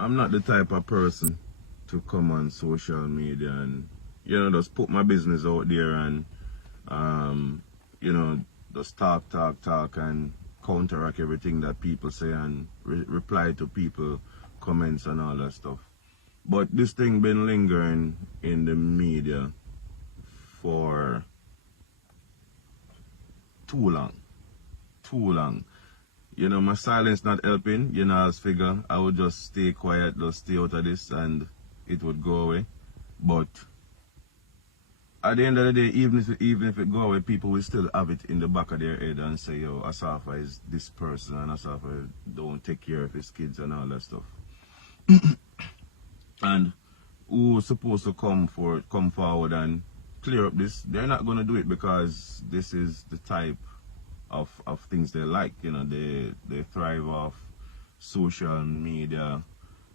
I'm not the type of person to come on social media and, just put my business out there and, you know, just talk and counteract everything that people say and reply to people comments and all that stuff. But this thing been lingering in the media for too long. My silence not helping. I was figure I would just stay quiet, just stay out of this and it would go away. But at the end of the day, even if it go away, people will still have it in the back of their head and say, yo, Asafa is this person and Asafa don't take care of his kids and all that stuff. And who's supposed to come forward and clear up this? They're not going to do it because this is the type of things they like. They thrive off social media,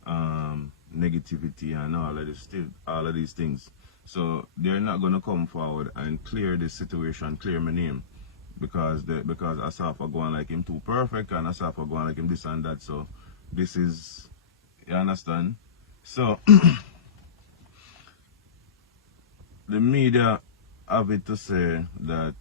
negativity and all of these things. So they're not going to come forward and clear this situation, clear my name, because Asafa going like him too perfect and Asafa going like him this and that. So this is, you understand? So the media have it to say that,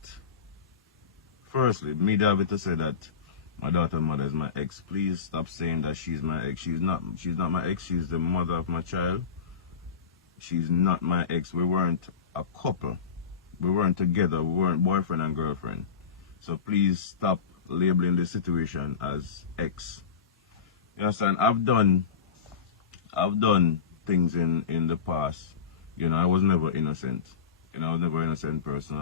firstly, media have it to say that my daughter's mother is my ex. Please stop saying that she's my ex. She's not my ex. She's the mother of my child. She's not my ex. We weren't a couple. We weren't together. We weren't boyfriend and girlfriend. So please stop labeling the situation as ex. You understand? I've done things in the past. I was never innocent. I was never an innocent person.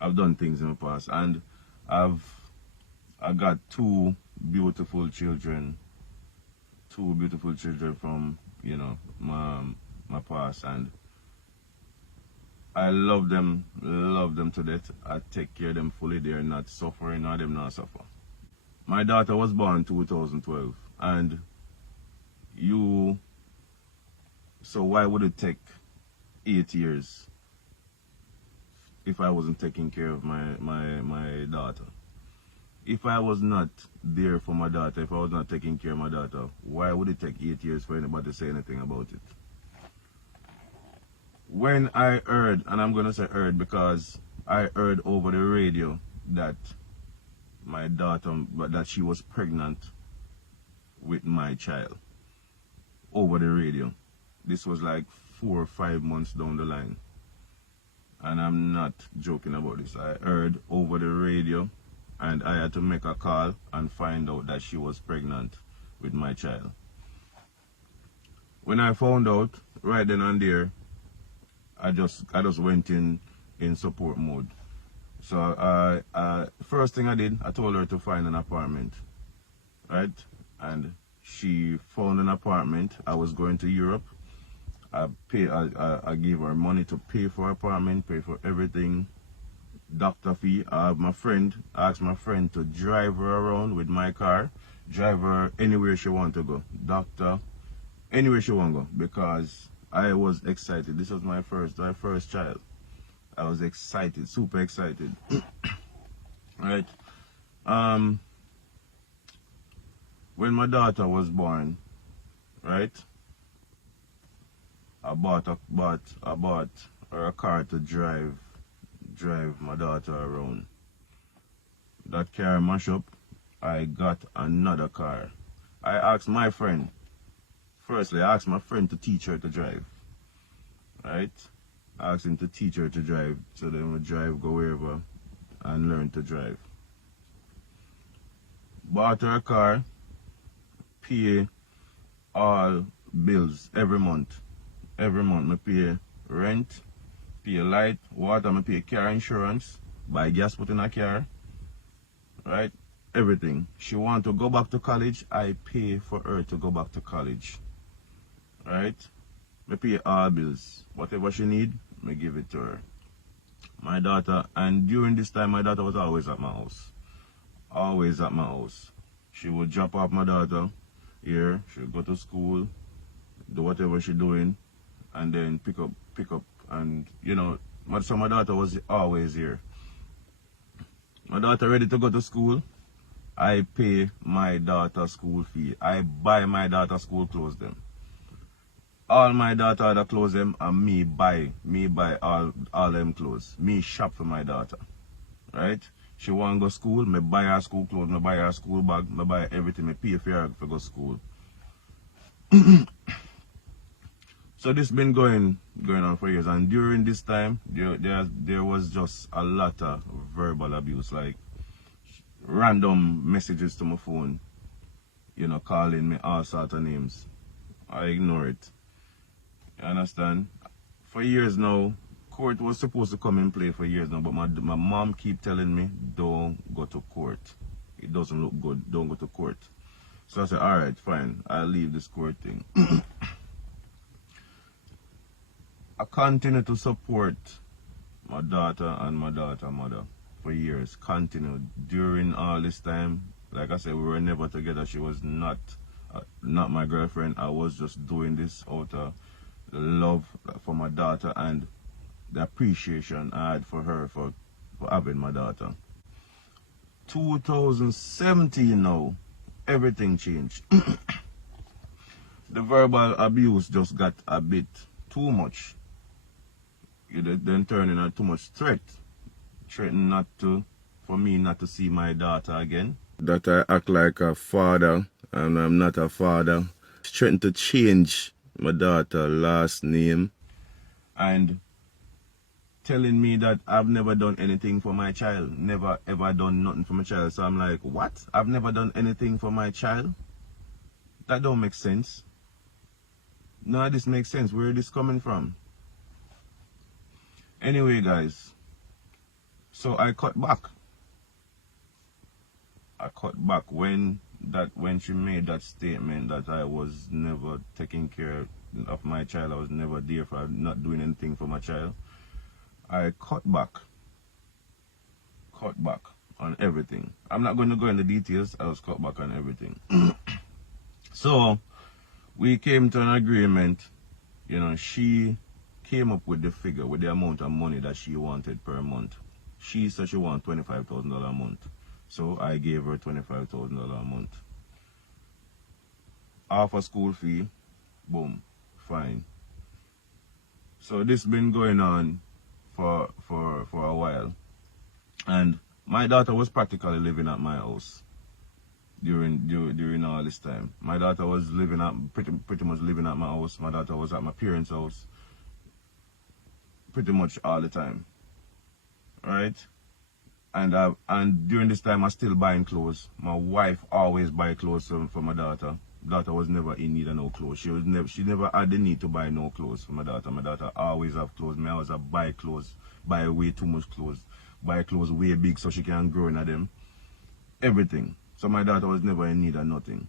I've done things in the past, and I got two beautiful children from my past, and I love them to death. I take care of them fully. They're not suffering, or them not suffer. My daughter was born 2012, and so why would it take 8 years if I wasn't taking care of my daughter? If I was not there for my daughter, if I was not taking care of my daughter, why would it take 8 years for anybody to say anything about it? When I heard, and I'm going to say heard because I heard over the radio that my daughter, that she was pregnant with my child, over the radio. This was like 4 or 5 months down the line. And I'm not joking about this. I heard over the radio and I had to make a call and find out that she was pregnant with my child. When I found out, right then and there, I just went in support mode. So first thing I did, I told her to find an apartment, right? And she found an apartment. I was going to Europe. I gave her money to pay for apartment, pay for everything, doctor fee. I asked my friend to drive her around with my car, drive her anywhere she want to go, doctor, anywhere she want to go, because I was excited. This was my first child. I was excited, super excited. Right? When my daughter was born, right, I bought her a car to drive my daughter around. That car mash up, I got another car. I asked my friend to teach her to drive. Right? I asked him to teach her to drive, so then we drive, go wherever, and learn to drive. Bought her a car, pay all bills every month. Every month I pay rent, pay light, water, I pay car insurance, buy gas put in a car, right? Everything. She want to go back to college, I pay for her to go back to college, right? I pay all bills. Whatever she need, I give it to her. My daughter, and during this time, my daughter was always at my house. Always at my house. She would drop off my daughter here, she would go to school, do whatever she doing, and then pick up, and so my daughter was always here. My daughter ready to go to school, I pay my daughter school fee. I buy my daughter school clothes them. All my daughter other clothes them and me buy all them clothes. Me shop for my daughter. Right? She want to go school, me buy her school clothes, me buy her school bag, me buy everything, me pay for her to go school. So this been going on for years, and during this time there was just a lot of verbal abuse, like random messages to my phone, you know, calling me all sorts of names. I ignore it. You understand? For years now, court was supposed to come in play for years now, but my mom keep telling me, don't go to court. It doesn't look good. Don't go to court. So I said, all right, fine. I'll leave this court thing. I continue to support my daughter and my daughter's mother for years. Continued during all this time. Like I said, we were never together. She was not my girlfriend. I was just doing this out of the love for my daughter and the appreciation I had for her for having my daughter. 2017 now, everything changed. The verbal abuse just got a bit too much. It then turned into too much threat. Threatening for me not to see my daughter again. That I act like a father and I'm not a father. Threatening to change my daughter's last name. And telling me that I've never done anything for my child. Never ever done nothing for my child. So I'm like, what? I've never done anything for my child? That don't make sense. No, this makes sense. Where is this coming from? Anyway, guys, so I cut back. I cut back when she made that statement that I was never taking care of my child. I was never there for not doing anything for my child. I cut back on everything. I'm not going to go into details. I was cut back on everything. So we came to an agreement. You know, she came up with the figure, with the amount of money that she wanted per month. She said she wanted $25,000 a month. So I gave her $25,000 a month. Half a school fee, boom, fine. So this been going on for a while. And my daughter was practically living at my house during all this time. My daughter was living at pretty much living at my house. My daughter was at my parents' house pretty much all the time, right? And during this time I still buying clothes. My wife always buy clothes for my daughter. Daughter was never in need of no clothes. She never had the need to buy no clothes for my daughter. My daughter always have clothes. Me always have buy clothes, buy way too much clothes, buy clothes way big so she can grow in them. Everything. So my daughter was never in need of nothing.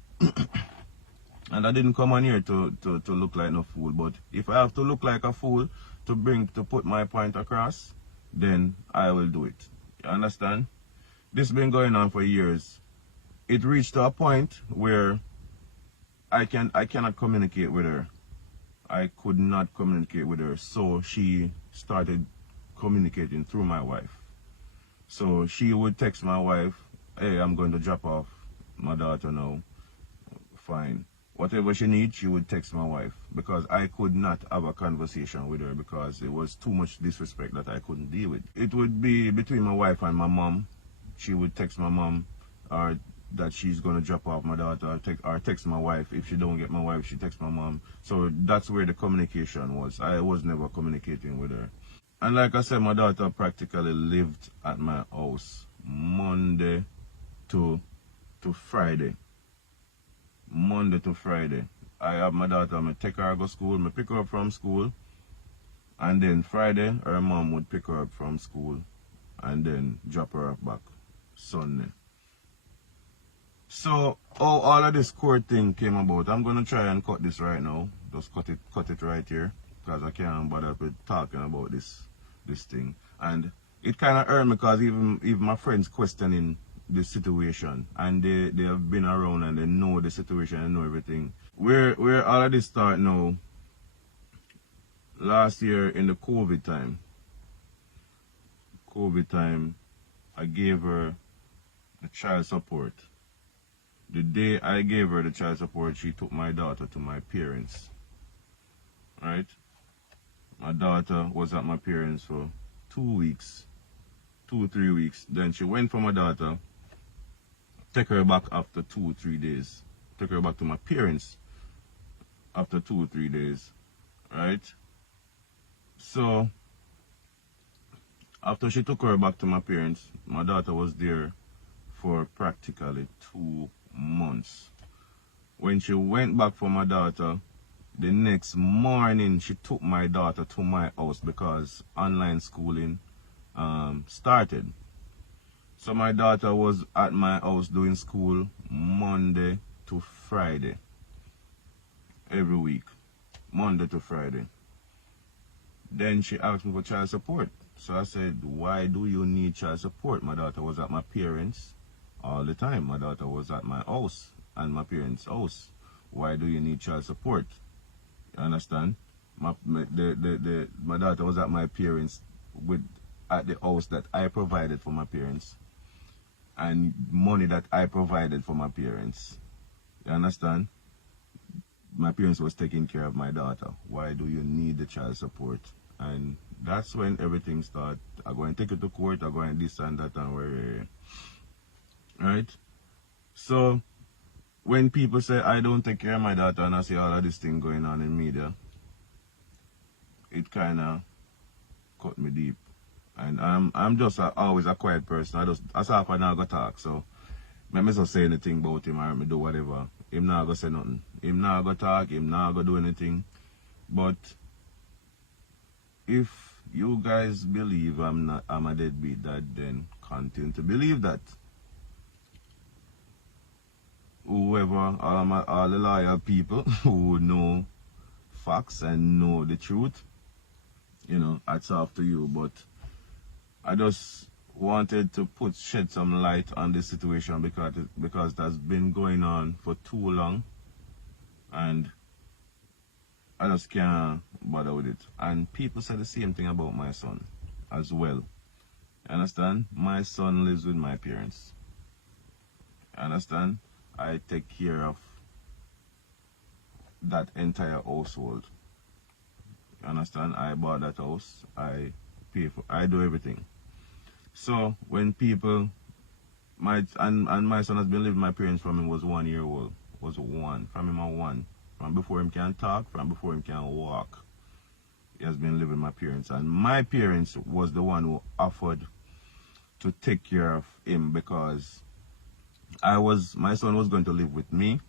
And I didn't come on here to look like no fool. But if I have to look like a fool to put my point across, then I will do it. You understand? This has been going on for years. It reached to a point where I cannot communicate with her. I could not communicate with her. So she started communicating through my wife. So she would text my wife, hey, I'm going to drop off my daughter now. Fine. Whatever she needs, she would text my wife, because I could not have a conversation with her because it was too much disrespect that I couldn't deal with. It would be between my wife and my mom. She would text my mom or that she's going to drop off my daughter, or text my wife. If she don't get my wife, she texts my mom. So that's where the communication was. I was never communicating with her. And like I said, my daughter practically lived at my house Monday to Friday. Monday to Friday. I have my daughter, I take her to go school, I pick her up from school, and then Friday her mom would pick her up from school and then drop her off back Sunday. So how all of this court thing came about, I'm gonna try and cut this right now. Just cut it right here, because I can't bother with talking about this thing. And it kinda hurt me because even my friends questioning the situation, and they have been around and they know the situation and know everything. Where all of this start now, last year in the COVID time, I gave her the child support. The day I gave her the child support, she took my daughter to my parents. Right? My daughter was at my parents for 2 weeks, 2 or 3 weeks. Then she went for my daughter, take her back after 2 or 3 days. Took her back to my parents after 2 or 3 days. Right? So after she took her back to my parents, my daughter was there for practically 2 months. When she went back for my daughter, the next morning she took my daughter to my house because online schooling started. So my daughter was at my house doing school Monday to Friday. Every week. Monday to Friday. Then she asked me for child support. So I said, why do you need child support? My daughter was at my parents all the time. My daughter was at my house and my parents' house. Why do you need child support? You understand? My daughter was at my parents at the house that I provided for my parents and money that I provided for my parents. You understand? My parents was taking care of my daughter. Why do you need the child support? And that's when everything started. I'm going to take it to court. I'm going this and that and where. Right? So when people say I don't take care of my daughter and I see all of this thing going on in media, it kind of cut me deep. And I'm just always a quiet person. Asafa now go talk. So I me just say anything about him or me do whatever. Him not go say nothing. Him not go talk. Him not go do anything. But if you guys believe I'm a deadbeat dad, then continue to believe that. Whoever, all the loyal people who know facts and know the truth, you know, it's off to you. But I just wanted to shed some light on this situation because that's been going on for too long, and I just can't bother with it. And people say the same thing about my son as well. You understand? My son lives with my parents. You understand? I take care of that entire household. You understand? I bought that house. I pay for. I do everything. So when people, my son has been living with my parents from he was 1 year old. Was one. From him at 1. From before him can talk, from before him can walk. He has been living with my parents. And my parents was the one who offered to take care of him because my son was going to live with me.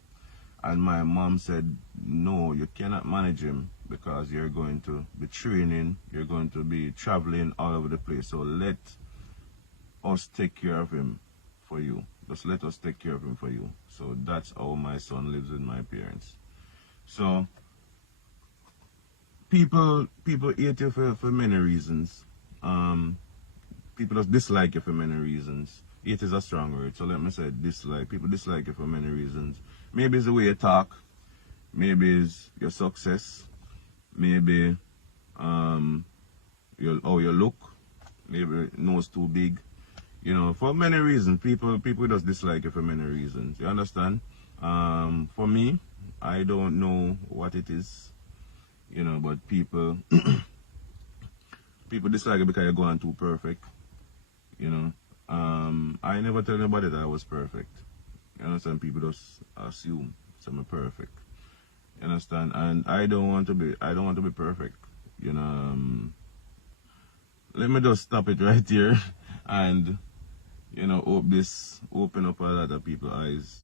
And my mom said, no, you cannot manage him because you're going to be training, you're going to be traveling all over the place. So let us take care of him for you. Just let us take care of him for you. So that's how my son lives with my parents. So people hate you for many reasons. People just dislike you for many reasons. Hate is a strong word, so let me say dislike. People dislike you for many reasons. Maybe it's the way you talk. Maybe it's your success. Maybe how you look. Maybe nose too big. You know, for many reasons. People just dislike you for many reasons. You understand? For me, I don't know what it is. You know, but people people dislike you because you're going too perfect. You know. I never tell anybody that I was perfect. You understand? People just assume I'm perfect. You understand? And I don't want to be perfect. You know. Let me just stop it right here and, you know, hope this open up a lot of people's eyes.